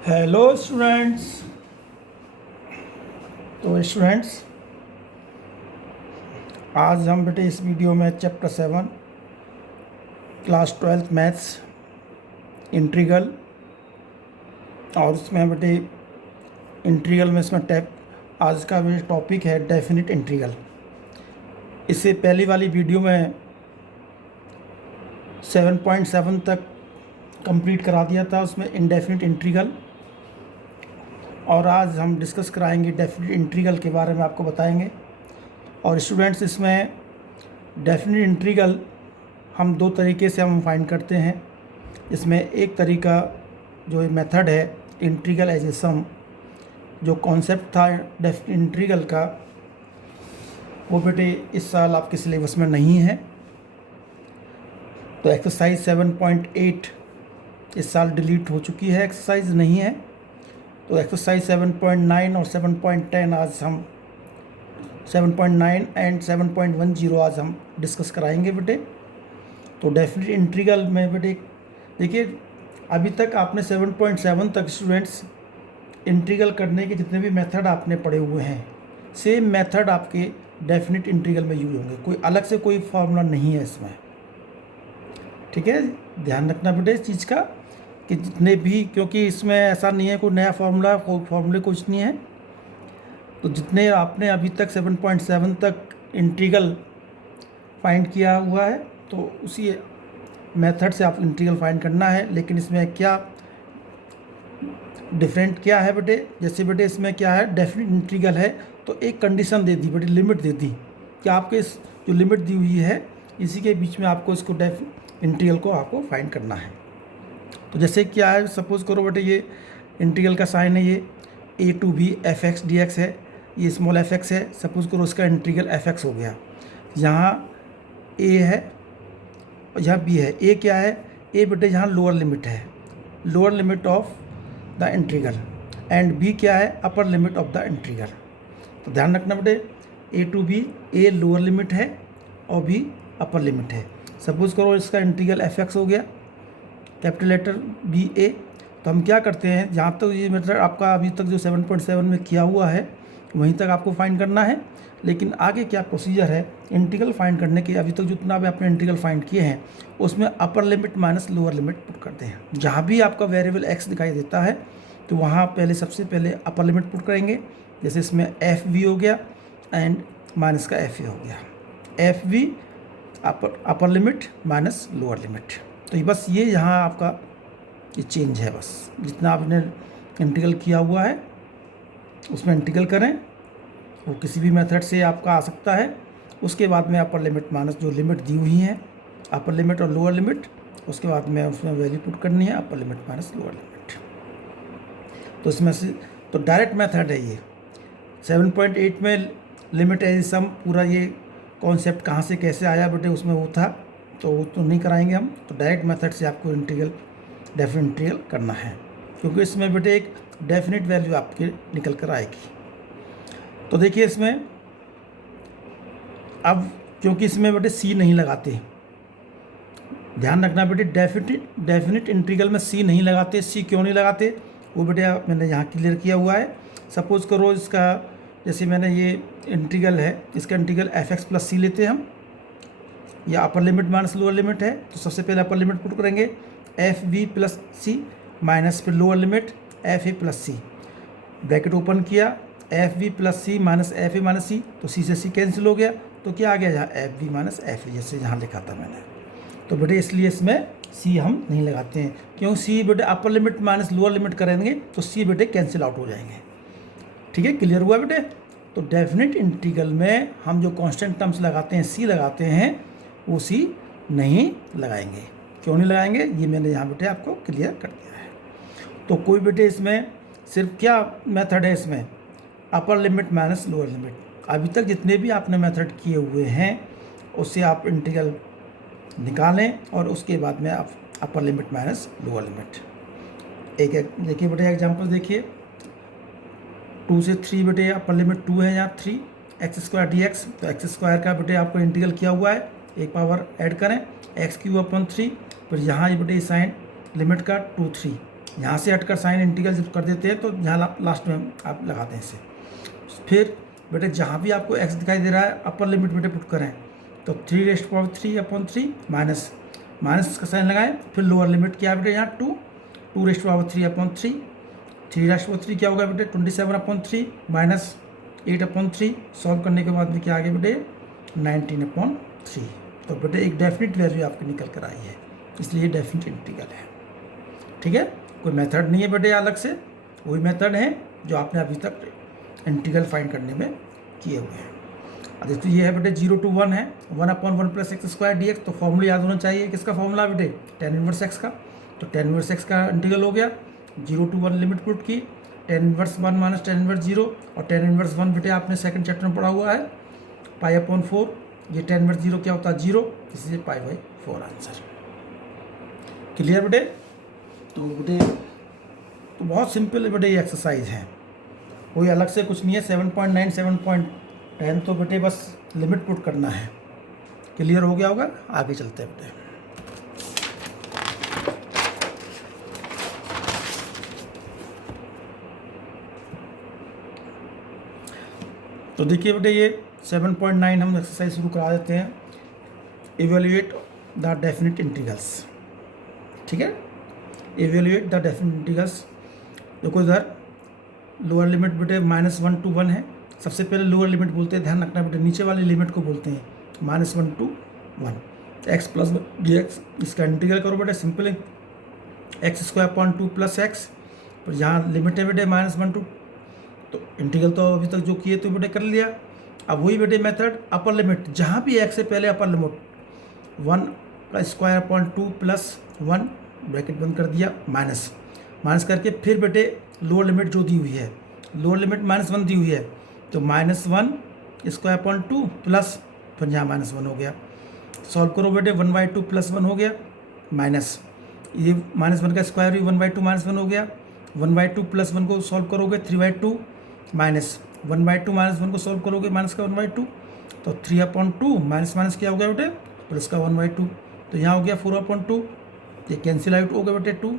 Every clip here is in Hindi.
Hello students. तो स्टूडेंट्स, आज हम बेटे इस वीडियो में chapter 7 class 12th maths integral, और उसमें बेटे इंटीग्रल में इसमें टैप आज का मेरा टॉपिक है डेफिनिट इंटीग्रल। इससे पहली वाली वीडियो में 7.7 तक कंप्लीट करा दिया था, उसमें इंडेफिनिट इंटीग्रल, और आज हम डिस्कस कराएंगे डेफिनिट इंटीग्रल के बारे में, आपको बताएंगे। और स्टूडेंट्स, इसमें डेफिनिट इंटीग्रल हम दो तरीके से हम फाइंड करते हैं। इसमें एक तरीका जो मेथड है इंटीग्रल एज ए सम, जो कॉन्सेप्ट था डेफिनिट इंटीग्रल का, वो बेटे इस साल आपके सिलेबस में नहीं है। तो एक्सरसाइज 7.8 इस साल डिलीट हो चुकी है, एक्सरसाइज नहीं है। तो एक्सरसाइज 7.9 और 7.10 आज हम 7.9 एंड 7.10 आज हम डिस्कस कराएंगे बेटे। तो डेफिनिट इंटीग्रल में बेटे देखिए, अभी तक आपने 7.7 तक स्टूडेंट्स इंटीग्रल करने के जितने भी मेथड आपने पढ़े हुए हैं, सेम मेथड आपके डेफिनिट इंटीग्रल में यूज होंगे। कोई अलग से कोई फार्मूला नहीं है इसमें, ठीक है। ध्यान रखना बेटे इस चीज़ का कि जितने भी, क्योंकि इसमें ऐसा नहीं है कोई नया फार्मूला, कोई फार्मूले कुछ नहीं है। तो जितने आपने अभी तक 7.7 तक इंटीग्रल फाइंड किया हुआ है, तो उसी मेथड से आप इंटीग्रल फाइंड करना है। लेकिन इसमें क्या डिफरेंट क्या है बेटे, जैसे बेटे इसमें क्या है, डेफिनिट इंटीग्रल है तो एक कंडीशन दे दी बेटे, लिमिट दे दी कि आपके इस जो लिमिट दी हुई है इसी के बीच में आपको इसको इंटीग्रल को आपको फाइंड करना है। तो जैसे क्या है, सपोज़ करो बेटे ये इंटीग्रल का साइन है, ये a to b fx dx है, ये स्मॉल fx है। सपोज़ करो इसका इंटीग्रल fx हो गया। यहाँ a है और यहाँ b है। a क्या है, a बेटे यहाँ लोअर लिमिट है, lower limit of the integral, and b क्या है, upper limit of the integral. तो ध्यान रखना बेटे, a to b, a lower limit है और b अपर लिमिट है। सपोज़ करो इसका इंटीग्रल fx हो गया, कैपिटल लेटर बी ए। तो हम क्या करते हैं, जहाँ तक ये मेथड आपका अभी तक जो 7.7 में किया हुआ है वहीं तक आपको फाइंड करना है। लेकिन आगे क्या प्रोसीजर है इंटीग्रल फाइंड करने के, अभी तक जितना भी आपने इंटीग्रल फाइंड किए हैं उसमें अपर limit minus lower limit put करते हैं। जहाँ भी आपका वेरिएबल एक्स दिखाई देता है तो वहाँ पहले सबसे पहले अपर लिमिट पुट करेंगे। जैसे इसमें एफ वी हो गया एंड माइनस का एफ ए हो गया, F B upper limit minus lower limit. तो ये बस ये यहाँ आपका ये चेंज है, बस जितना आपने इंटीग्रल किया हुआ है उसमें इंटीग्रल करें। वो किसी भी मेथड से आपका आ सकता है। उसके बाद में अपर लिमिट माइनस जो लिमिट दी हुई है, अपर लिमिट और लोअर लिमिट, उसके बाद में उसमें वैल्यू पुट करनी है, upper limit minus lower limit. तो इसमें से तो डायरेक्ट मेथड है ये। 7.8 में लिमिट एज सम पूरा ये कॉन्सेप्ट कहाँ से कैसे आया बेटे उसमें वो था, तो वो तो नहीं कराएंगे हम। तो डायरेक्ट मेथड से आपको इंटीग्रल डेफिनिट इंटीग्रल करना है, क्योंकि इसमें बेटे एक डेफिनिट वैल्यू आपके निकल कर आएगी। तो देखिए इसमें अब, क्योंकि इसमें बेटे सी नहीं लगाते, ध्यान रखना बेटे, डेफिनिट इंटीग्रल में सी नहीं लगाते। सी क्यों नहीं लगाते वो बेटे मैंने यहाँ क्लियर किया हुआ है। सपोज़ करो इसका, जैसे मैंने ये इंटीग्रल है, इसका इंटीग्रल fx प्लस सी लेते हैं हम, या upper limit minus lower limit है। तो सबसे पहले अपर लिमिट पुट करेंगे, F V plus C minus फिर lower limit F A plus C, bracket open किया, F V plus C minus F A minus C, तो सी से सी कैंसिल हो गया। तो क्या आ गया यहाँ, F B minus F A, जैसे यहाँ लिखा था मैंने। तो बेटे इसलिए इसमें सी हम नहीं लगाते हैं, क्यों, सी बेटे अपर लिमिट माइनस लोअर लिमिट करेंगे तो सी बेटे कैंसिल आउट हो जाएंगे। ठीक है, क्लियर हुआ बेटे। तो डेफिनिट इंटीग्रल में हम जो कांस्टेंट टर्म्स लगाते हैं, सी लगाते हैं, वो सी नहीं लगाएंगे। क्यों नहीं लगाएंगे ये मैंने यहाँ बेटे आपको क्लियर कर दिया है। तो कोई बेटे इसमें सिर्फ क्या मेथड है, इसमें अपर लिमिट माइनस लोअर लिमिट। अभी तक जितने भी आपने मेथड किए हुए हैं उससे आप इंटीग्रल निकालें और उसके बाद में आप अपर लिमिट माइनस लोअर लिमिट। एक एक देखिए बेटे एग्जाम्पल देखिए, 2 से 3 बेटे अपर लिमिट 2 है, यहाँ 3 एक्स स्क्वायर डी एक्स। तो एक्स स्क्वायर का बेटे आपको इंटीग्रल किया हुआ है, एक पावर ऐड करें, एक्स क्यूब अपन 3, फिर यहाँ ये बेटे साइन लिमिट का 2 3, यहाँ से हटकर साइन इंटीग्रल जब कर देते हैं तो यहाँ लास्ट में आप लगाते हैं इसे। फिर बेटे जहाँ भी आपको x दिखाई दे रहा है अपर लिमिट बेटे पुट करें, तो 3^3 माइनस माइनस का साइन लगाएं। फिर लोअर लिमिट क्या है बेटे यहाँ 2^3 3 क्या होगा बेटे 27/3 माइनस 8/3। सॉल्व करने के बाद में क्या आ गया बेटे 19/3। तो बेटे एक डेफिनेट वैल्यू आपकी निकल कर आई है, इसलिए डेफिनेट इंटीग्रल है। ठीक है, कोई मेथड नहीं है बेटे अलग से, वही मेथड है जो आपने अभी तक इंटीग्रल फाइंड करने में किए हुए हैं। अब तो ये है बेटे 0 to 1 है 1/1 + x² dx। तो फॉर्मूला याद होना चाहिए, किसका फॉर्मूला बेटे tan इनवर्स x का। तो tan इनवर्स x का इंटीग्रल हो गया, 0 to 1 लिमिट पुट की, tan inverse 1 minus tan inverse 0, और tan इनवर्स 1 बेटे आपने सेकंड चैप्टर में पढ़ा हुआ है π/4। ये tan इनवर्स 0 क्या होता है 0, इसलिए π/4 आंसर। क्लियर बेटे। तो बेटे तो बहुत सिंपल बेटे ये एक्सरसाइज है, कोई अलग से कुछ नहीं है। 7.9 7.10 तो बेटे बस लिमिट पुट करना है। क्लियर हो गया होगा, आगे चलते हैं बेटे। तो देखिए बेटे ये 7.9 हम एक्सरसाइज शुरू करा देते हैं। Evaluate the definite integrals. ठीक है, इवेल्युएट द डेफिनिट इंटीग्रल्स। देखो इधर लोअर लिमिट बेटे -1 to 1 है। सबसे पहले लोअर लिमिट बोलते हैं, ध्यान रखना बेटे, नीचे वाली लिमिट को बोलते हैं -1 to 1 x + dx। इसका इंटीग्रल करो बेटे, सिंपल है x² + 2 + x। पर यहाँ लिमिट है बेटे -1 to, तो इंटीग्रल तो अभी तक जो किए तो बेटे कर लिया। अब वही बेटे मेथड अपर लिमिट, जहाँ भी x से पहले अपर लिमिट 1² + 1 ब्रैकेट बंद कर दिया, माइनस करके फिर बेटे लोअर लिमिट जो दी हुई है, लोअर लिमिट -1 दी हुई है, तो -1² प्लस फिर यहाँ -1 हो गया। सॉल्व करो बेटे 1/2 + 1 हो गया, माइनस ये -1 का स्क्वायर हुई 1/2 -1 हो गया। 1/2 + 1 को सॉल्व करोगे 3/2 माइनस 1/2 -1 को सॉल्व करोगे माइनस का 1/2, तो 3/2 माइनस क्या हो गया बेटे प्लस का 1/2। तो यहाँ हो गया 4/2, ये कैंसिल आउट हो गया बेटे 2,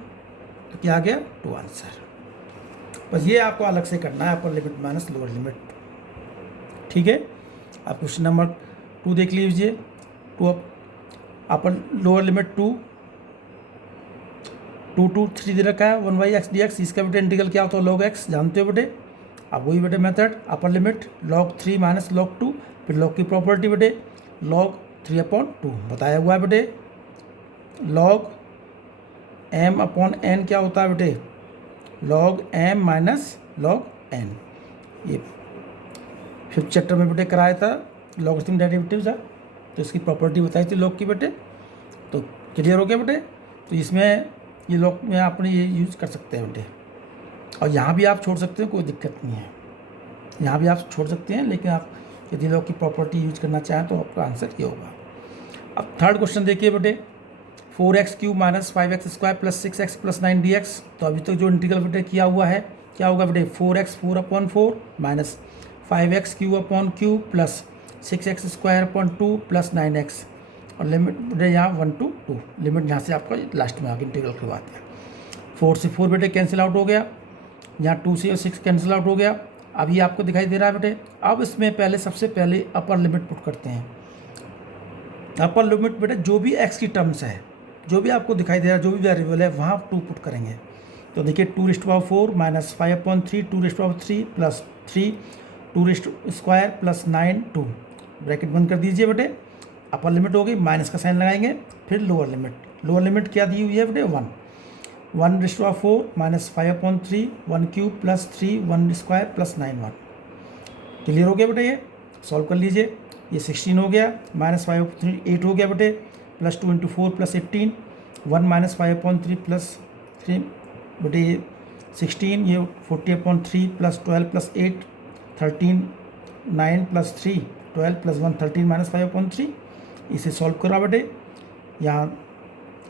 तो क्या आ गया 2 आंसर। बस ये आपको अलग से करना है, upper limit minus lower limit. ठीक है, आप क्वेश्चन नंबर 2 देख लीजिए। 2 अपर लोअर लिमिट 2 to 3 दे रखा है 1/x dx। इसका बेटे इंटीग्रल क्या होता है log x, जानते हो बेटे। अब वही बेटे method upper limit log 3 minus log 2, फिर log की प्रॉपर्टी बेटे log 3/2 बताया हुआ है बेटे। log m/n क्या होता है बेटे log m minus log n। ये 5th चैप्टर में बेटे कराया था, लॉगरिथम डेरिवेटिव था, तो इसकी प्रॉपर्टी बताई थी log की बेटे। तो क्लियर हो गया बेटे। तो इसमें ये log में आपने ये यूज़ कर सकते हैं बेटे, और यहाँ भी आप छोड़ सकते हो, कोई दिक्कत नहीं है, यहाँ भी आप छोड़ सकते हैं, लेकिन आप यदि log की प्रॉपर्टी यूज करना चाहें तो आपका आंसर ये होगा। अब थर्ड क्वेश्चन देखिए बेटे, 4x³ - 5x² + 6x + 9 dx। तो अभी तक जो इंटीग्रल बेटे किया हुआ है क्या होगा बेटे 4x 4/4 minus 5x³ plus 6x² + 9x, और लिमिट बेटे यहाँ 1 to 2, लिमिट यहाँ से आपका लास्ट में आगे इंटीग्रल के बाद है। 4 से 4 बेटे कैंसिल आउट हो गया, यहाँ 2 से 6 कैंसिल आउट हो गया। अब ये आपको दिखाई दे रहा है बेटे। अब इसमें पहले सबसे पहले अपर लिमिट पुट करते हैं। अपर लिमिट बेटे जो भी x की टर्म्स है, जो भी आपको दिखाई दे रहा है, जो भी वेरिएबल है वहाँ 2 पुट करेंगे। तो देखिए 2⁴ माइनस 5/3 2⁵ प्लस 3 2² प्लस 9 2 ब्रैकेट बंद कर दीजिए बेटे। अपर लिमिट हो गई, माइनस का साइन लगाएंगे। फिर लोअर लिमिट क्या दी हुई है बेटे 1 1⁴ माइनस 5/3 1³ प्लस 3 1² प्लस 9 1। क्लियर हो गया बेटे। ये सॉल्व कर लीजिए, ये 16 हो गया, -5/3 8 हो गया बेटे, प्लस 2 × 4 प्लस 18 1 माइनस 5/3 प्लस 3 बेटे ये 16, ये 40/3 plus 12 plus 8 13 9 plus 3 12 plus 1 13 minus 5/3। इसे सॉल्व करा बेटे, यहाँ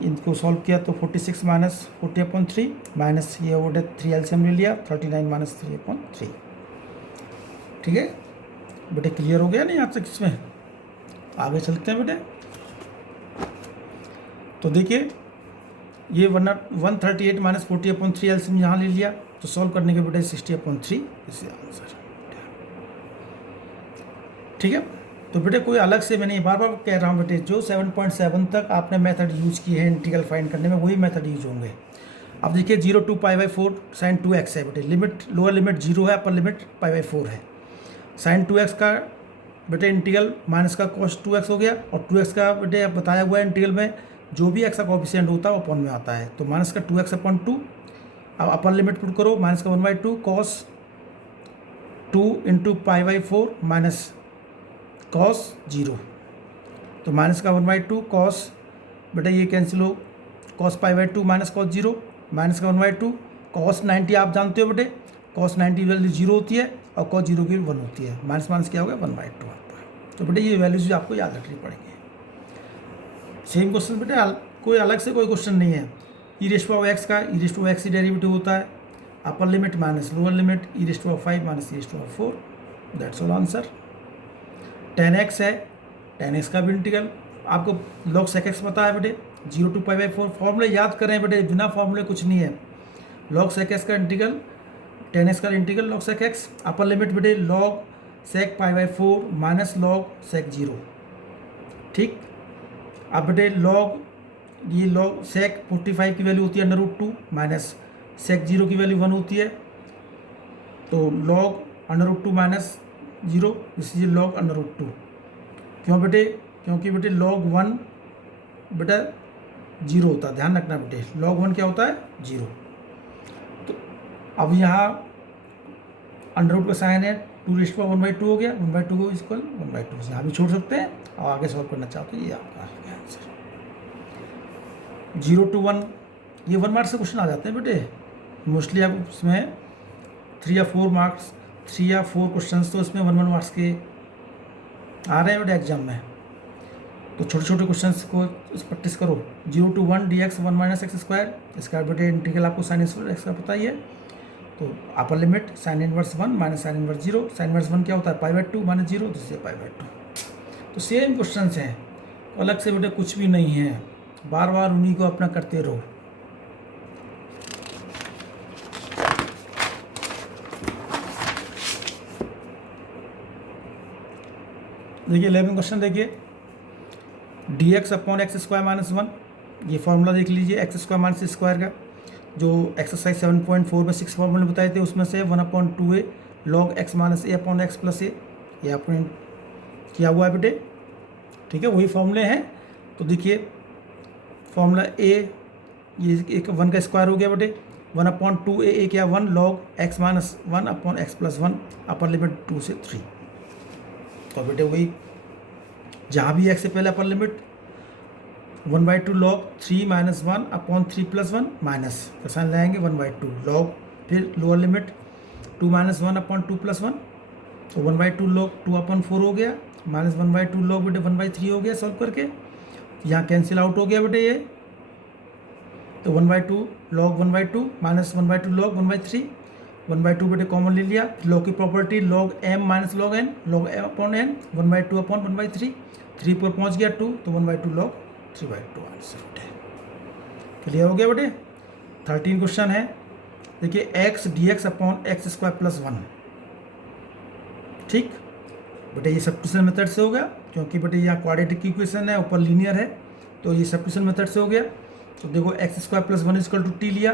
इनको सॉल्व किया तो 46 माइनस 40/3 माइनस ये बेटे 3 एलसीएम ले लिया 39 माइनस 3/3। ठीक है बेटे, क्लियर हो गया नहीं यहाँ तक। इसमें आगे चलते हैं बेटे। तो देखिए ये 138 माइनस 40/3 एलसीएम यहाँ ले लिया, तो सॉल्व करने के बेटे 60/3 इसे आंसर। ठीक है, तो बेटे कोई अलग से मैंने बार बार कह रहा हूँ बेटे, जो 7.7 तक आपने मेथड यूज की है इंटीग्रल फाइंड करने में, वही मेथड यूज होंगे। अब देखिए 0 to π/4 sin 2x है बेटे, लिमिट लोअर लिमिट 0 है, अपर लिमिट π/4 है। sin 2x का बेटे इंटीग्रल माइनस का cos 2x हो गया, और 2x का बेटे बताया हुआ है इंटीग्रल में जो भी x का कोफिशिएंट होता है वो अपॉन में आता है, तो माइनस का 2x/2। अब अपर लिमिट पुट करो, माइनस का 1/2 cos 2 × π/4 माइनस cos 0, तो माइनस का 1/2 cos बेटा ये कैंसिल हो, cos π/2 माइनस cos 0, माइनस का 1/2 cos 90 आप जानते हो बेटे, cos 90 वैल्यू 0 होती है और cos 0 की 1 होती है, माइनस माइनस क्या हो गया 1/2 आता है। तो बेटे ये वैल्यूज आपको याद रखनी पड़ेंगे। सेम क्वेश्चन बेटे, कोई अलग से कोई क्वेश्चन नहीं है। e⁻x का e⁻x डेरिवेटिव होता है, upper limit minus lower limit e⁵ minus e⁴, that's all answer. 10x है, 10x का भी इंटीग्रल आपको log sec x पता है बेटे, 0 to π/4 फॉर्मूले याद करें बेटे, बिना फॉर्मूले कुछ नहीं है। log sec x का इंटीग्रल, 10x का integral log sec x, upper limit बेटे log sec π/4 minus log sec 0। ठीक, अब बेटे log sec 45 की वैल्यू होती है √2 माइनस sec 0 की वैल्यू 1 होती है, तो log √2 माइनस 0 इसलिए log √2। क्यों बेटे? क्योंकि बेटे log 1 बेटा 0 होता है, ध्यान रखना बेटे, log 1 क्या होता है 0। तो अब यहाँ √2 का साइन है, 2⁻1/2 हो गया, 1/2 को इक्वल 1/2 से यहाँ भी छोड़ सकते हैं, और आगे सॉल्व करना चाहते हैं, ये आपका आंसर। 0 to 1 ये 1 मार्क्स से क्वेश्चन आ जाते हैं बेटे, मोस्टली आप इसमें 3 या 4 क्वेश्चन तो इसमें 1 मार्क्स के आ रहे हैं बेटे एग्जाम में। तो छोटे छोटे क्वेश्चन को प्रैक्टिस करो। 0 to 1 dx 1 - x², इसका बेटे इंटीग्रल आपको साइन इनवर्स x का पता ही है, तो upper limit sine inverse 1 minus sine inverse 0, sine inverse 1 क्या होता है π/2 माइनस 0, जिससे π/2। तो सेम क्वेश्चन हैं, अलग से बेटे कुछ भी नहीं है, बार बार उन्हीं को अपना करते रहो। देखिए 11 क्वेश्चन देखिए, dx/(x²-1) ये फॉर्मूला देख लीजिए, x² - स्क्वायर का, जो एक्सरसाइज 7.4 में 6 फॉर्मूले बताए थे, उसमें से 1/2a log x - a/x + a, ये आपने किया हुआ है बेटे। ठीक है, वही फॉर्मूले हैं। तो देखिए फॉर्मूला a, ये एक 1 का स्क्वायर हो गया बेटे, 1/2a क्या 1 log x - 1/x + 1, upper limit 2 से 3। तो बेटे वही, जहाँ भी x से पहले अपर लिमिट 1/2 log 3 - 1/3 + 1 माइनस का साइन लगाएंगे 1/2 log, फिर लोअर लिमिट 2 - 1/2 + 1, तो 1/2 log 2/4 हो गया, माइनस 1/2 log बेटे 1/3 हो गया सॉल्व करके, यहाँ कैंसिल आउट हो गया बेटे ये, तो 1/2 log 1/2 माइनस 1/2 log 1/3, 1/2 बेटे कॉमन ले लिया, log की property log m - log n, log m/n 1/2/1/3, 3 पर पहुँच गया 2, तो 1/2 log 3/2 आंसर बेटे। क्लियर हो गया बेटे। 13 क्वेश्चन है, देखिए x dx/(x² + 1), ठीक बेटे, ये सब्स्टिट्यूशन मेथड से हो गया, क्योंकि बेटे यहाँ क्वाड्रेटिक इक्वेशन है, ऊपर लीनियर है, तो ये सब्स्टिट्यूशन मेथड से हो गया। तो देखो x² + 1 = t लिया,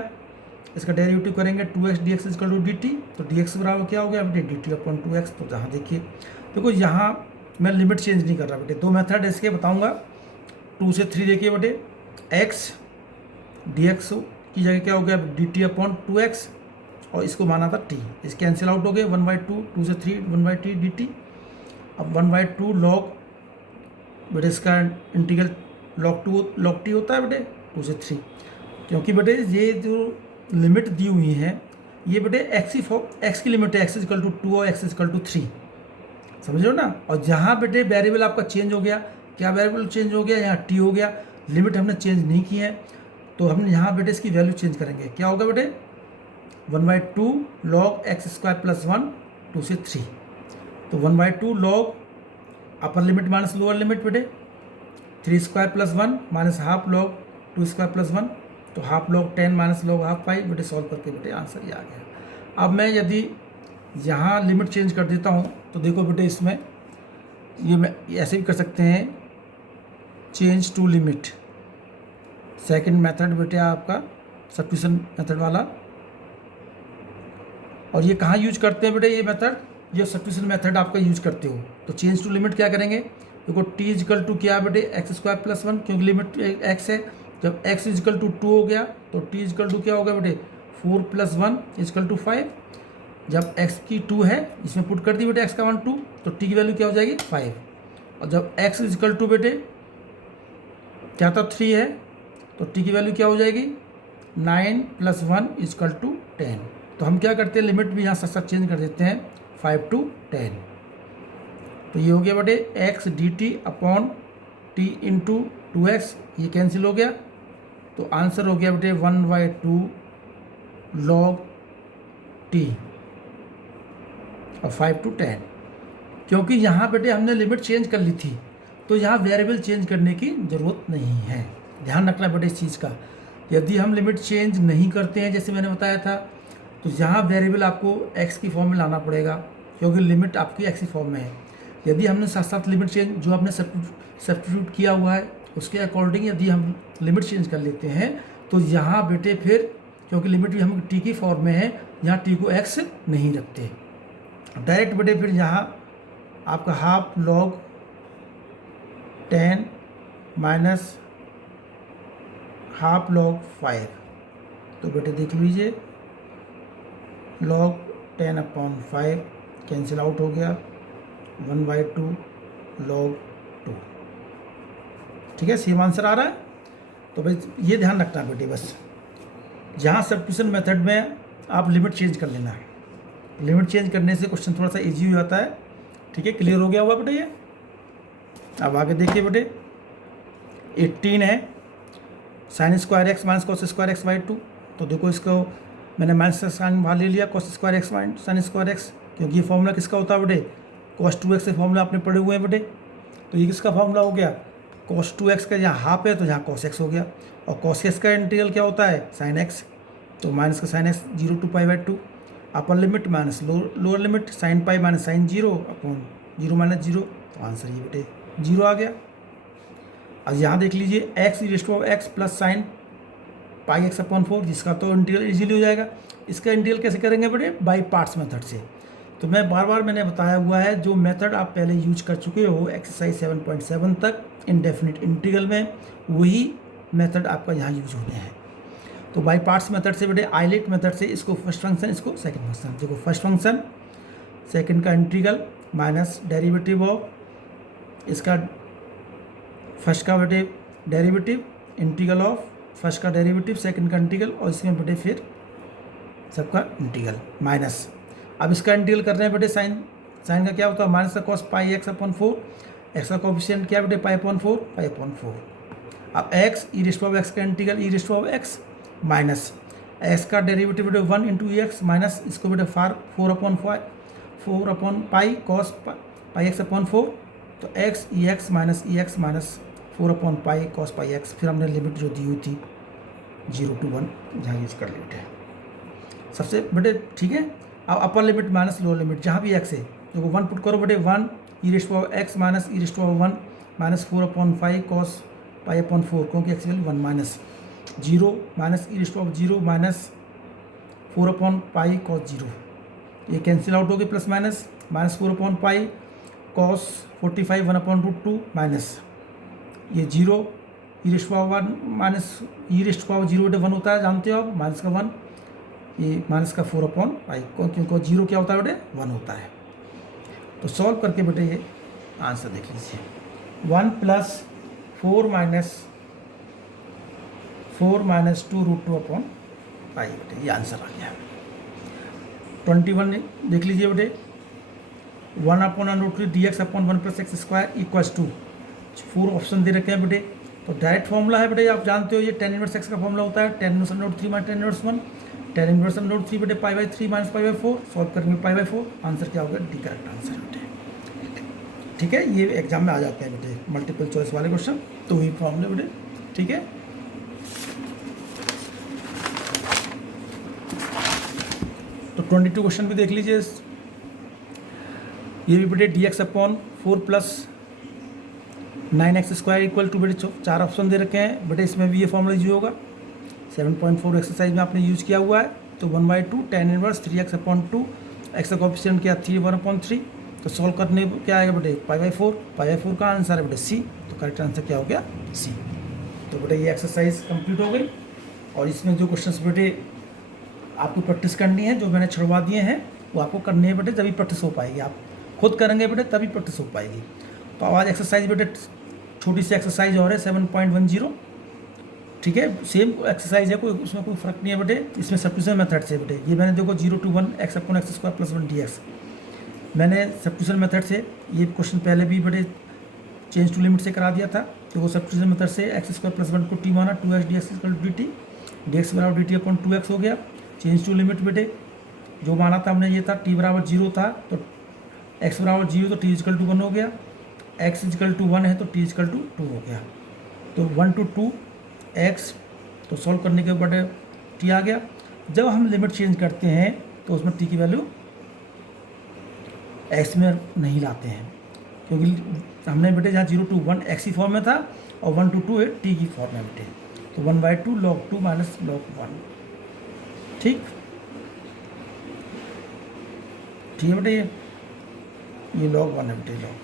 इसका डेरिवेटिव करेंगे 2x dx = dt, तो dx बराबर क्या हो गया बेटे dt/2x। तो जहाँ देखिए, देखो यहाँ मैं लिमिट चेंज नहीं कर रहा बेटे, दो मेथड इसके बताऊँगा, 2 से 3 देखिए बेटे, x dx की जगह क्या हो गया dt/2x, और इसको माना था t, इस कैंसिल आउट हो गए 1/2, 2 से 3 1/3 dt। अब 1/2 log बेटे इसका इंटीग्रल log t होता है बेटे 2 से 3, क्योंकि बेटे ये जो लिमिट दी हुई है ये बेटे x की लिमिट है, x = 2 और x = 3, समझ लो ना। और जहाँ बेटे वेरिएबल आपका चेंज हो गया, क्या वेरिएबल चेंज हो गया, यहाँ t हो गया, लिमिट हमने चेंज नहीं की है, तो हमने यहाँ बेटे इसकी वैल्यू चेंज करेंगे, क्या होगा बेटे 1/2 log x² + 1 2 से 3, तो 1/2 log अपर लिमिट माइनस लोअर लिमिट बेटे 3² + 1 माइनस हाफ log 2² + 1, तो half log 10 minus log half पाई बेटे, सॉल्व करके बेटे आंसर ये आ गया। अब मैं यदि यहाँ लिमिट चेंज कर देता हूँ तो देखो बेटे इसमें ये मैं ऐसे भी कर सकते हैं, change to limit, second method बेटे आपका सब्स्टिट्यूशन मेथड वाला। और ये कहाँ यूज करते हैं बेटे ये मेथड, ये सब्स्टिट्यूशन मेथड आपका यूज करते हो। तो चेंज टू लिमिट क्या करेंगे, देखो टी इजिकल टू क्या बेटे एक्स स्क्वायर प्लस 1, क्योंकि लिमिट एक्स है। जब एक्स इजिकल टू 2 हो गया तो टी इजिकल टू क्या होगा बेटे 4 + 1 इजिकल टू 5। जब x की 2 है इसमें पुट कर दी बेटे x का 1 2, तो t की वैल्यू क्या हो जाएगी 5। और जब x इजिकल टू बेटे क्या था 3 है, तो t की वैल्यू क्या हो जाएगी 9 + 1 इजिकल टू 10। तो हम क्या करते हैं, लिमिट भी यहाँ साथ साथ चेंज कर देते हैं 5 to 10। तो ये हो गया बेटे x dt upon t into 2x, ये कैंसिल हो गया। तो आंसर हो गया बेटे 1/2 log t और 5 to 10। क्योंकि यहाँ बेटे हमने लिमिट चेंज कर ली थी, तो यहाँ वेरिएबल चेंज करने की ज़रूरत नहीं है। ध्यान रखना बेटे इस चीज़ का। यदि हम लिमिट चेंज नहीं करते हैं जैसे मैंने बताया था, तो यहाँ वेरिएबल आपको x की फॉर्म में लाना पड़ेगा, क्योंकि लिमिट आपकी x की फॉर्म में है। यदि हमने साथ साथ लिमिट चेंज जो आपने सब्स्टिट्यूट किया हुआ है उसके अकॉर्डिंग यदि हम लिमिट चेंज कर लेते हैं, तो यहाँ बेटे फिर क्योंकि लिमिट भी हम t की फॉर्म में है, यहाँ t को x नहीं रखते डायरेक्ट बेटे, फिर यहाँ आपका half log 10 minus half log 5। तो बेटे देख लीजिए log 10/5 कैंसिल आउट हो गया, 1/2 log 2। ठीक है, सेम आंसर आ रहा है। तो भाई ये ध्यान रखना बेटे, बस जहाँ सब्स्टिट्यूशन मेथड में आप लिमिट चेंज कर लेना है। लिमिट चेंज करने से क्वेश्चन थोड़ा सा इजी हो जाता है। ठीक है, क्लियर हो गया होगा बेटे ये। अब आगे देखिए बेटे 18 है, sine square x minus cos square x by 2। तो देखो इसको मैंने माइनस का साइन बाहर ले लिया, cos square x minus sine square x, क्योंकि ये फॉर्मूला किसका होता है बेटे cos 2x से फॉर्मूला आपने पढ़े हुए हैं बेटे। तो ये किसका फॉर्मूला हो गया cos 2x का, यहाँ हाफ है तो यहाँ cos x हो गया, और cos x का इंटीग्रल क्या होता है sin x। तो माइनस का sine X 0 to π/2, upper limit minus lower limit sin π minus sine 0 upon 0 minus 0। तो आंसर ये बेटे 0 आ गया। अब यहाँ देख लीजिए x प्लस साइन πx/4, जिसका तो इंटीग्रल इजीली हो जाएगा। इसका इंटीग्रल कैसे करेंगे बेटे, बाई पार्ट्स मेथड से। तो मैं बार बार मैंने बताया हुआ है, जो मेथड आप पहले यूज कर चुके हो एक्सरसाइज 7.7 तक इनडेफिनिट इंटीग्रल में, वही मेथड आपका यहाँ यूज होने हैं। तो बाई पार्ट्स मेथड से बेटे आइलेट मेथड से इसको फर्स्ट फंक्शन, इसको सेकंड फंक्शन। देखो फर्स्ट फंक्शन सेकंड का इंटीग्रल माइनस डेरिवेटिव ऑफ इसका फर्स्ट का बेटे डेरिवेटिव, इंटीग्रल ऑफ फर्स्ट का डेरिवेटिव सेकंड का इंटीग्रल, और इसमें बेटे फिर सबका इंटीग्रल माइनस। अब इसका इंटीग्रल कर रहे हैं बेटे साइन का क्या होता है माइनस का कॉस πx/4, एक्स का कोफिशिएंट क्या बेटे π/4। अब x e⁻x का इंटीग्रल e⁻x माइनस x का डेरिवेटिव बेटे 1 × ex माइनस इसको बेटे 4/π cos πx/4। तो x ex minus 4/π cos πx, फिर हमने लिमिट जो दी हुई थी 0 to 1 जहाँ यूज कर लिमिट है सबसे बेटे। ठीक है, अब अपर लिमिट माइनस लोअर लिमिट जहाँ भी x है, देखो 1 पुट करो बेटे 1 e⁻x minus e⁻1 minus 4/5 cos π/4, क्योंकि x value 1 minus 0 minus e⁻0 minus 4/π cos 0, ये कैंसिल आउट हो गए, प्लस माइनस 4/π cos 45 1/√2 माइनस ये 0 e⁻1 माइनस e⁻0 बेटे 1 होता है, जानते हो आप, माइनस का 1, ये माइनस का 4/π, क्योंकि 0 क्या होता है बेटे 1 होता है। तो सॉल्व करके बेटे ये आंसर देख लीजिए, 1 + 4 माइनस 2√2/π बेटे, ये आंसर आ गया। 21 देख लीजिए बेटे 1/√3 dx/1 + x² equals to 4 option दे रखे हैं बेटे। तो डायरेक्ट फॉर्मूला है बेटे, आप जानते हो ये tan इनवर्स x का फॉर्मूला होता है, tan inverse √3 minus tan inverse 1, tan inverse √3 बेटे π/3 माइनस π/4, सॉल्व करेंगे π/4, आंसर क्या होगा डी करेक्ट आंसर बेटे। ठीक है, ये एग्जाम में आ जाते हैं बेटे मल्टीपल चॉइस वाले क्वेश्चन, तो वही फॉर्मूले बेटे। ठीक है, 22 क्वेश्चन भी देख लीजिए। ये भी बेटे D X upon 4 plus 9x square equal to बेटे 4 ऑप्शन दे रखे हैं बेटे, इसमें भी ये फॉर्मूला यूज होगा। 7.4 एक्सरसाइज में आपने यूज किया हुआ है। तो 1/2 tan inverse 3x upon 2, x का कोएफिशिएंट क्या 3 1/3। तो सॉल्व करने क्या आएगा बेटे पाई4 का आंसर है बेटे सी। तो करेक्ट आंसर क्या हो गया सी। तो बेटे ये एक्सरसाइज कंप्लीट हो गई। और इसमें जो क्वेश्चंस बेटे आपको प्रैक्टिस करनी है, जो मैंने छुड़वा दिए हैं वो आपको करनी है बेटे, तभी प्रैक्टिस हो पाएगी। आप खुद करेंगे बेटे तभी प्रैक्टिस हो पाएगी। तो आज एक्सरसाइज बेटे छोटी सी एक्सरसाइज और है 7.10, ठीक है, सेम एक्सरसाइज है, कोई उसमें कोई फर्क नहीं है बेटे। इसमें सब्स्टिट्यूशन मेथड से बेटे ये मैंने देखो 0 to 1 x upon x square plus 1 dx, मैंने सब्स्टिट्यूशन मेथड से ये क्वेश्चन पहले भी बेटे चेंज टू लिमिट से करा दिया था। तो वो सब्स्टिट्यूशन मेथड से एक्स स्क्वायर प्लस 1 को टी माना, 2x dx equal to dt, dx बराबर dt अपॉन 2x हो गया। चेंज टू लिमिट बेटे जो माना था हमने ये था t बराबर 0 था, तो x बराबर 0 तो t इक्वल टू 1 हो गया, x इक्वल टू 1 है तो t इक्वल टू 2 हो गया। तो 1 to 2 x, तो सॉल्व करने के बाद t आ गया। जब हम लिमिट चेंज करते हैं तो उसमें t की वैल्यू x में नहीं लाते हैं, क्योंकि हमने बेटे जहाँ 0 to 1 x की फॉर्म में था और 1 to 2 है t की फॉर्म में बेटे। तो 1/2 log 2 माइनस log 1, ठीक है बेटे। ये log 1 है बेटे, log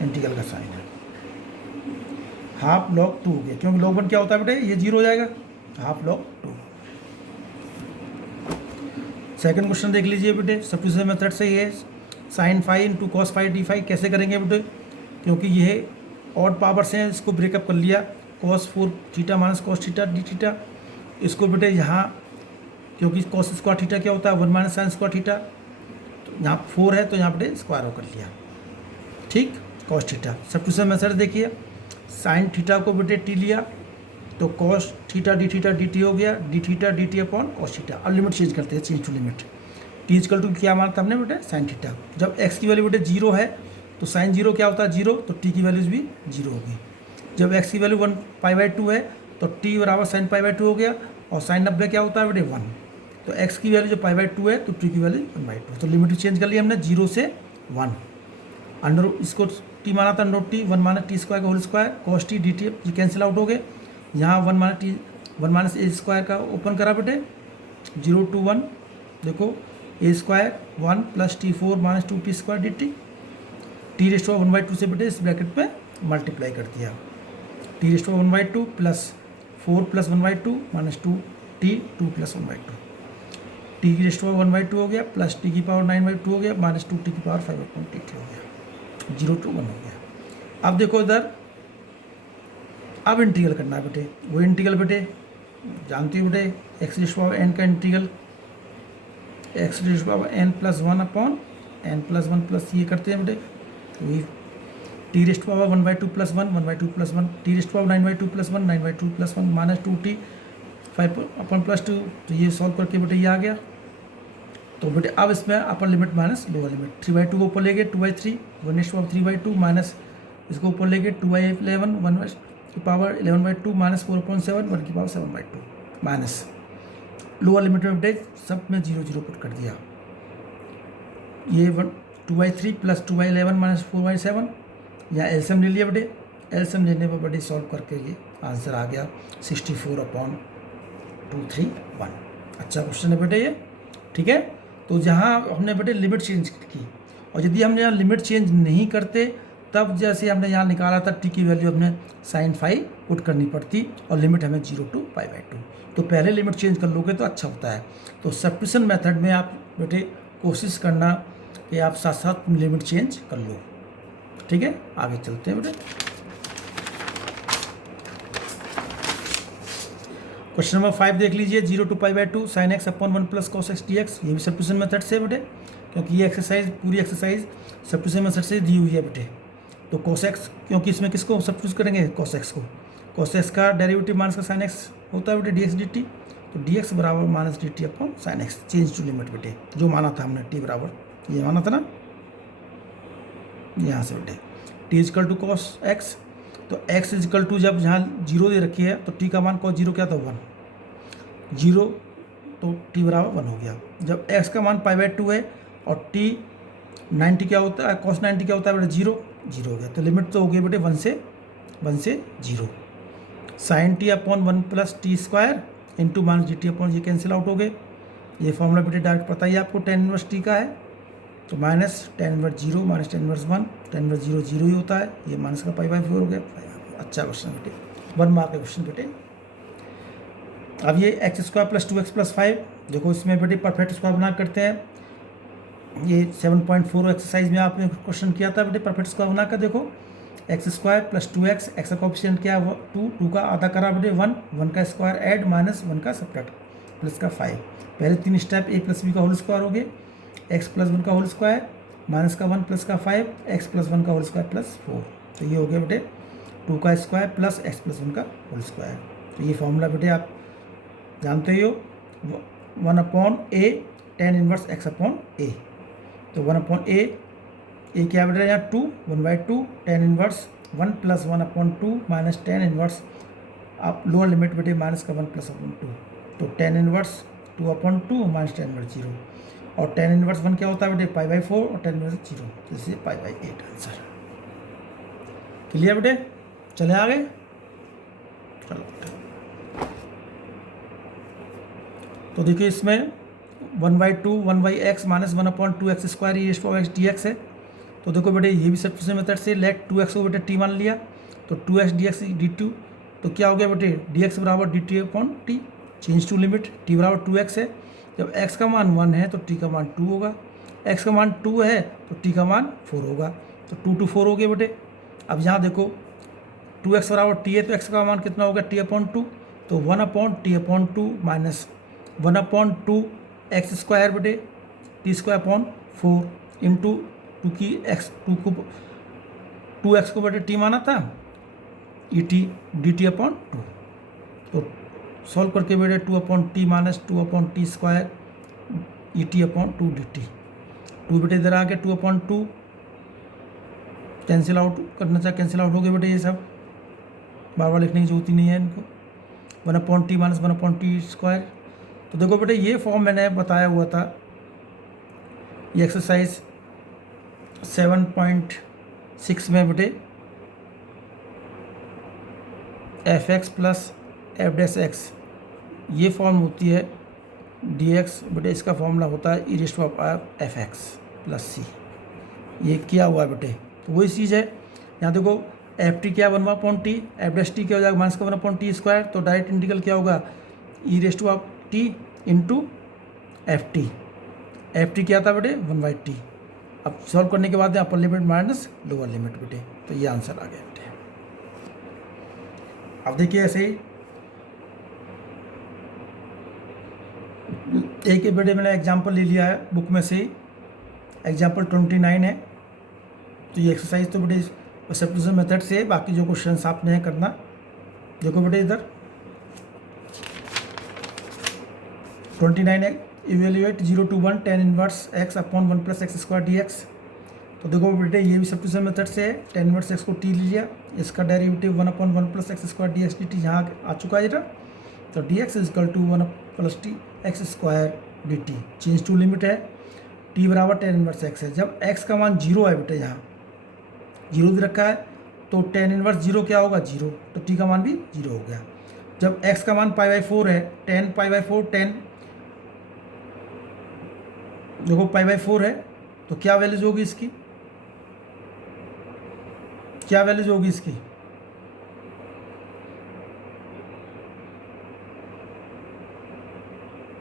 1 इंटीग्रल का साइन है। हाफ log 2 हो गया, क्योंकि log 1 क्या होता है बेटे, ये 0 हो जाएगा, हाफ log 2। सेकंड क्वेश्चन देख लीजिए बेटे, सब्स्टिट्यूशन मेथड से ये sin phi into cos phi d phi कैसे करेंगे बेटे, क्योंकि ये ऑड पावर्स हैं, इसको ब्रेकअप कर लिया। cos 4 theta minus cos theta D theta, इसको बेटे यहाँ क्योंकि cos स्क्वायर थीटा क्या होता है 1 माइनस साइन स्क्वायर थीटा, तो यहाँ 4 है तो यहाँ बेटे स्क्वायर कर लिया, ठीक, cos थीटा। सब्स्टिट्यूशन मेथड देखिए, साइन थीटा को बेटे टी लिया तो cos theta D theta D T हो गया, D theta D T upon cos theta. अब लिमिट चेंज करते हैं, change to limit. T equal to क्या माना था हमने बेटे साइन थीटा। जब x की वैल्यू बेटे 0 है तो साइन 0 क्या होता है 0, तो t की वैल्यूज भी 0 होगी। जब x की वैल्यू 1/2 है तो t बराबर साइन π/2 हो गया, और साइन 90 क्या होता है बेटे 1। तो x की वैल्यू जो π/2 है तो t की वैल्यू 1/2। तो लिमिट चेंज कर लिया हमने 0 से 1। अंडर इसको t माना था under t 1 minus T square का whole square, cos t dt ये कैंसिल आउट हो गए। यहाँ 1 माइनस ए स्क्वायर का ओपन करा बेटे 0 to 1, देखो A square 1 plus t4 minus 2t square dt, T raise 1/2 से बेटे इस ब्रैकेट पे मल्टीप्लाई कर दिया। T raise 1/2 plus 4 plus 1/2 minus 2t 2 plus 1/2, T की रेस्ट 1/2 हो गया, प्लस टी की पावर 9/2 हो गया, माइनस 2t की पावर 5/tt हो गया, 0 to 1 हो गया। अब देखो इधर, अब इंटीग्रल करना है बेटे, वो इंटीग्रल बेटे जानते हो बेटे एक्स रेस्ट पावर n का integral, x raised power n plus 1 upon n plus 1 plus ये करते हैं बेटे, वही T rest power 1/2 plus 1 plus 1, T rest power 9/2 plus 1 plus 1 minus 2t 5 अपन प्लस 2। तो ये सॉल्व करके बेटे ये आ गया। तो बेटे अब इसमें अपर लिमिट माइनस लोअर लिमिट, 3/2 को ऊपर ले गए 2/3, 1/3/2 माइनस इसको ऊपर ले गए 2/11, 1 की पावर 11/2 माइनस 4/7, 1 की पावर 7/2 माइनस लोअर लिमिट में बेटे सब में 0 0 पुट कर दिया। ये 2/3 प्लस 2/11 माइनस 4/7, यहाँ एलसीएम ले लिया बेटे, एलसीएम लेने पर बेटे सॉल्व करके ये आंसर आ गया 64/231। अच्छा क्वेश्चन है बेटे ये, ठीक है। तो जहाँ हमने बेटे लिमिट चेंज की, और यदि हमने यहाँ लिमिट चेंज नहीं करते तब जैसे हमने यहाँ निकाला था टी की वैल्यू हमने sin phi पुट करनी पड़ती, और लिमिट हमें 0 to π/2। तो पहले लिमिट चेंज कर लोगे तो अच्छा होता है। तो सब्स्टिट्यूशन मेथड में आप बेटे कोशिश करना कि आप साथ साथ लिमिट चेंज कर लो, ठीक है। आगे चलते हैं बेटे, क्वेश्चन नंबर 5 देख लीजिए, 0 to π/2 sin x upon 1 plus cos x dx। ये भी सब्स्टिट्यूशन मेथड से बेटे, क्योंकि ये एक्सरसाइज पूरी एक्सरसाइज सब्स्टिट्यूशन मेथड से दी हुई है बेटे। तो cos x, क्योंकि इसमें किसको सब्स्टिट्यूट करेंगे cos x को, cos x का डेरिवेटिव माइनस का sin x होता है बेटे dx dt, तो dx बराबर minus dt upon sin x। Change to limit बेटे जो माना था हमने t बराबर ये माना था ना, यहाँ से बेटे t equal to cos x, तो x इक्वल टू जब यहाँ 0 दे रखी है तो t का मान cos 0 क्या था 1, 0 तो t बराबर 1 हो गया। जब x का मान π/2 है और t 90 क्या होता है, cos 90 क्या होता है बेटे, 0 हो गया। तो लिमिट तो हो गई बेटे 1 से 0। Sine T upon 1 plus T square into minus G T upon, ये कैंसिल आउट हो गए। ये फॉर्मूला बेटे डायरेक्ट पता ही आपको tan इनवर्स टी का है, तो minus tan inverse 0 minus tan inverse 1, tan inverse 0 0 ही होता है, ये माइनस का π/4 हो गया। अच्छा क्वेश्चन बेटे, 1 मार्क का क्वेश्चन बेटे। अब ये x² + 2x + 5, देखो इसमें बेटे परफेक्ट स्क्वायर बना करते हैं। ये 7.4 एक्सरसाइज में आपने क्वेश्चन किया था बेटे, परफेक्ट स्क्वायर बना कर देखो। x² + 2x, x का कोएफिशिएंट क्या है 2, 2 का आधा करा बेटे 1, 1 का स्क्वायर ऐड माइनस 1 का सब्ट्रैक्ट प्लस का 5। पहले 3 स्टेप, a + b का होल स्क्वायर हो गए, x + 1 का होल स्क्वायर माइनस का 1 प्लस का 5, x + 1 का होल स्क्वायर प्लस 4। तो ये हो गया बेटे 2 का स्क्वायर प्लस x + 1 का होल स्क्वायर। तो ये फॉर्मूला बेटे आप जानते ही हो, 1/a tan इनवर्स x/a। तो 1/a, ए क्या बेटा यहाँ 2, 1/2 tan inverse 1 + 1/2 minus tan inverse, आप लोअर लिमिट बेटे माइनस का 1 + 2, तो tan inverse 2/2 minus tan inverse 0, और tan इनवर्स 1 क्या होता है बेटे π/4 और tan इनवर्स 0, तो इसलिए π/8 आंसर। क्लियर बेटे, चले आगे। चलो तो देखिए इसमें 1/2 1/x minus 1/2x² e⁻x dx है। तो देखो बेटे ये भी सब्स्टिट्यूशन मेथड से लेट 2x को बेटे t मान लिया, तो 2x dx dt, तो क्या हो गया बेटे dx बराबर dt/t, change to limit, t बराबर 2x है। जब x का मान 1 है तो t का मान 2 होगा, x का मान 2 है तो t का मान 4 होगा, तो 2 to 4 हो गया बेटे। अब यहाँ देखो 2x बराबर t है तो x का मान कितना होगा t/2, तो 1/t/2 माइनस 1/2 x² बेटे t²/4 इंटू 2 की टू एक्स को बेटे t माना था, et dt/2। तो सॉल्व करके बेटे 2/t minus 2/t² et/2 dt, 2 बेटे इधर आ गया 2/2, कैंसिल आउट करना चाहिए, कैंसिल आउट हो गए बेटे, ये सब बार बार लिखने की जरूरत ही नहीं है इनको। 1/t minus 1/t²। तो देखो बेटे ये फॉर्म मैंने बताया हुआ था, ये एक्सरसाइज 7.6 में बेटे f(x + f'(x), ये फॉर्म होती है dx बेटे, इसका फॉर्मूला होता है e⁻f(x + c। ये किया हुआ है बेटे, तो वही चीज़ है। यहाँ देखो ft क्या 1/t, f'(t) क्या हो जाएगा माइनस का 1/t², तो डायरेक्ट इंटीग्रल क्या होगा e⁻t इंटू ft क्या था बेटे 1/t। अब सॉल्व करने के बाद अपर लिमिट माइनस लोअर लिमिट बेटे, तो ये आंसर आ गया बेटे। अब देखिए ऐसे ही एक बेटे मैंने एग्जांपल ले लिया है बुक में से, एग्जांपल 29 है। तो ये एक्सरसाइज तो बेटे सब्स्टिट्यूशन मेथड से, बाकी जो क्वेश्चंस आपने करना, देखो बेटे इधर 29 है, evaluate 0 to 1 tan inverse x/1 + x² dx। तो देखो बेटे ये भी सब्स्टिट्यूशन मेथड से है, tan इनवर्स x को t लिया, इसका डेरिवेटिव 1/1 + x² dx dt यहाँ आ चुका है, तो dx = 1 + t x² dt, change to limit है, t बराबर tan इनवर्स x है। जब x का मान 0 है बेटे, यहाँ 0 दे रखा है, तो tan इनवर्स 0 क्या होगा 0, तो t का मान भी 0 हो गया। जब x का मान π/4 है, tan π/4, tan देखो π/4 है, तो क्या वैल्यूज होगी इसकी, क्या वैल्यूज होगी इसकी,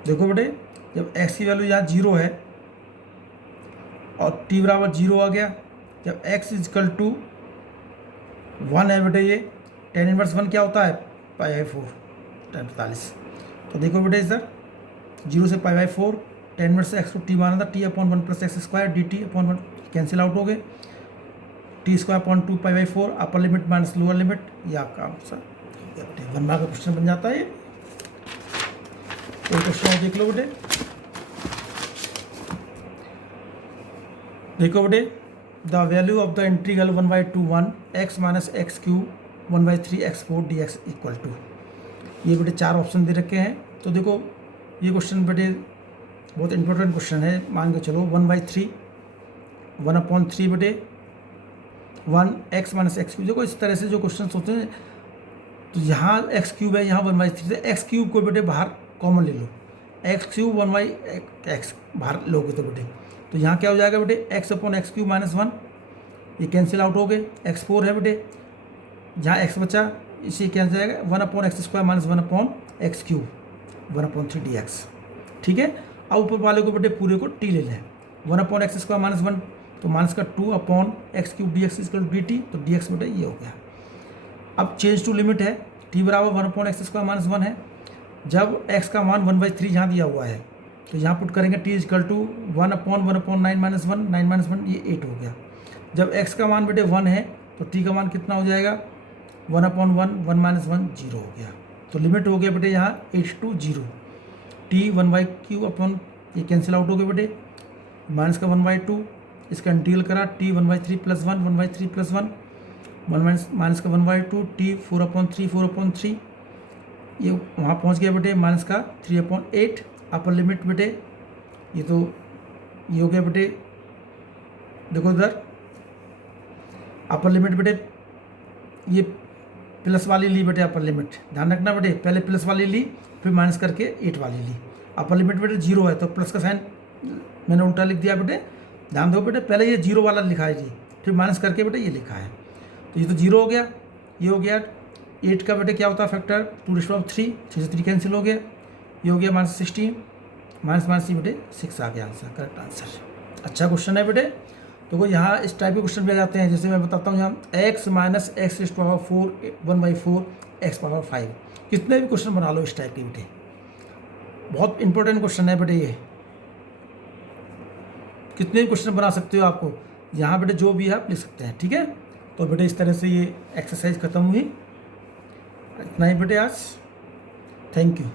देखो बेटे जब x की वैल्यू यहाँ 0 है और t बराबर 0 आ गया, जब x = 1 है बेटे, ये tan इनवर्स 1 क्या होता है π/4 tan 45। तो देखो बेटे इधर 0 से π/4, tan इनवर्स x को t माना था, t/1 + x² dt/1 cancel out हो गए, t²/2 π/4 upper limit minus lower limit, ये आपका आंसर 1 मार्क का क्वेश्चन बन जाता है। तो क्वेश्चन देख लो बेटे, देखो बेटे the value of the integral 1/2 x minus x³ 1/3 x4 dx = ये बेटे 4 ऑप्शन दे रखे हैं। तो देखो ये क्वेश्चन बेटे बहुत इंपॉर्टेंट क्वेश्चन है, मान के चलो 1/3 1/3 बेटे 1x माइनस एक्स क्यूब। देखो इस तरह से जो क्वेश्चन होते हैं, तो यहाँ एक्स क्यूब है, यहाँ 1/3 से एक्स क्यूब को बेटे बाहर कॉमन ले लो, एक्स क्यूब 1/x बाहर लोगे तो बेटे, तो यहाँ क्या हो जाएगा बेटे x/x क्यूब माइनस 1, ये कैंसिल आउट हो गए। x4 है बेटे, जहाँ x बचा इसे कैंसिल जाएगा 1/x² minus 1/x cube 1/3 dx। ठीक है, अब ऊपर वाले को बेटे पूरे को t ले लें, 1/x² माइनस 1 तो माइनस का 2/x cube dx equal to dt, तो dx बेटे ये हो गया। अब चेंज टू लिमिट है, t बराबर 1/x² माइनस 1 है, जब x का मान 1/3 यहाँ दिया हुआ है तो यहाँ पुट करेंगे t equal to 1/1/9 minus 1, 9 minus 1 ये 8 हो गया। जब x का मान बेटे 1 है तो t का मान कितना हो जाएगा 1/1, 1 माइनस 1 0 हो गया। तो लिमिट हो गया बेटे यहाँ 8 to 0, t 1/q अपन ये कैंसिल आउट हो गया बेटे, माइनस का 1/2 इसका इंटीग्रल करा t 1/3 प्लस 1 1/3 प्लस 1 माइनस का 1/2 t 4/3 4/3 ये वहाँ पहुँच गया बेटे, माइनस का 3/8 अपर लिमिट बेटे, ये तो ये हो गया बेटे, देखो इधर अपर लिमिट बेटे ये प्लस वाली ली बेटे, अपर लिमिट ध्यान रखना बेटे, पहले प्लस वाली ली फिर माइनस करके 8 वाली ली। अपर लिमिट बेटे 0 है तो प्लस का साइन मैंने उल्टा लिख दिया बेटे, ध्यान दो बेटे, पहले ये 0 वाला लिखा है जी, फिर माइनस करके बेटे ये लिखा है, तो ये तो 0 हो गया, ये हो गया 8 का बेटे क्या होता है फैक्टर 2/3, 3 से 3 कैंसिल हो गया, ये हो गया -16 माइनस बेटे 6 आ गया आंसर, करेक्ट आंसर। अच्छा क्वेश्चन है बेटे। तो यहाँ इस टाइप के क्वेश्चन भी आ जाते हैं, जैसे मैं बताता हूँ यहाँ x minus x to power 4 1/4 x power 5, कितने भी क्वेश्चन बना लो इस टाइप के बेटे, बहुत इंपॉर्टेंट क्वेश्चन है बेटे ये, कितने भी क्वेश्चन बना सकते हो आपको यहाँ बेटे, जो भी आप लिख सकते हैं। ठीक है, तो बेटे इस तरह से ये एक्सरसाइज खत्म हुई, इतना ही बेटे आज, थैंक यू।